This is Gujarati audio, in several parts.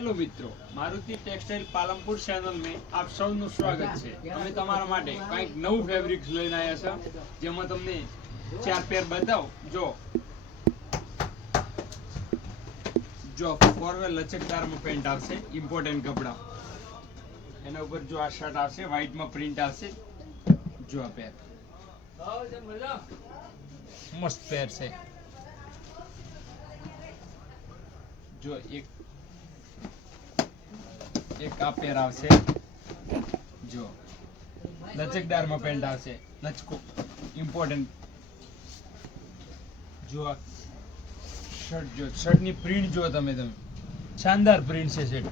हेलो मित्रों, मारुति टेक्सटाइल पालमपुर चैनल में आप સૌનું સ્વાગત છે। અમે તમારા માટે કંઈક નવું ફેબ્રિક્સ લઈને આવ્યા છે, જેમાં તમને ચાર પેર બતાવો। જો ફોરવે લચકદારમાં પેન્ટ આવશે, ઇમ્પોર્ટન્ટ કપડા। એના ઉપર જો આ શર્ટ આવશે, વ્હાઈટમાં પ્રિન્ટ આવશે। જો આ પેર મસ્ત પેર છે। જો એક આ પેર આવશે, જો લચકદારમાં પેન્ટ આવશે, લચકો ઇમ્પોર્ટન્ટ। જો આ શર્ટ, જો શર્ટની પ્રિન્ટ જો તમે શાનદાર પ્રિન્ટ છે શર્ટ।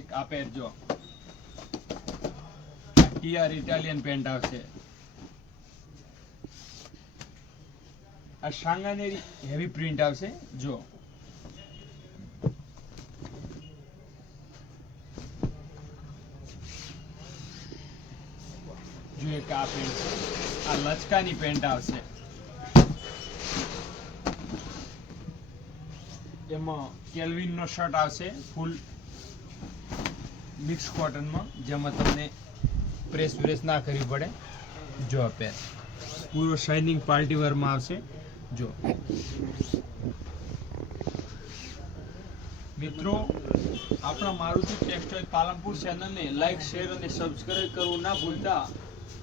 એક આ પેર જો ટીઆર ઇટાલિયન પેન્ટ આવશે। આ શાંગાનેરી હેવી પ્રિન્ટ આવશે। જો એક આ પેન્ટ, આ લચકાની પેન્ટ આવશે। એમાં કેલ્વિન નો શર્ટ આવશે, ફૂલ મિક્સ કોટનમાં, જેમાં તમને પ્રેસ ના કરવી પડે। જો આ પેર પૂરો શાઇનિંગ પાર્ટી વેરમાં આવશે। જો મિત્રો, આપણા મારુતિ ટેક્સટાઇલ પાલનપુર ચેનલને લાઈક, શેર અને સબસ્ક્રાઇબ કરવું ના ભૂલતા।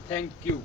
Thank you.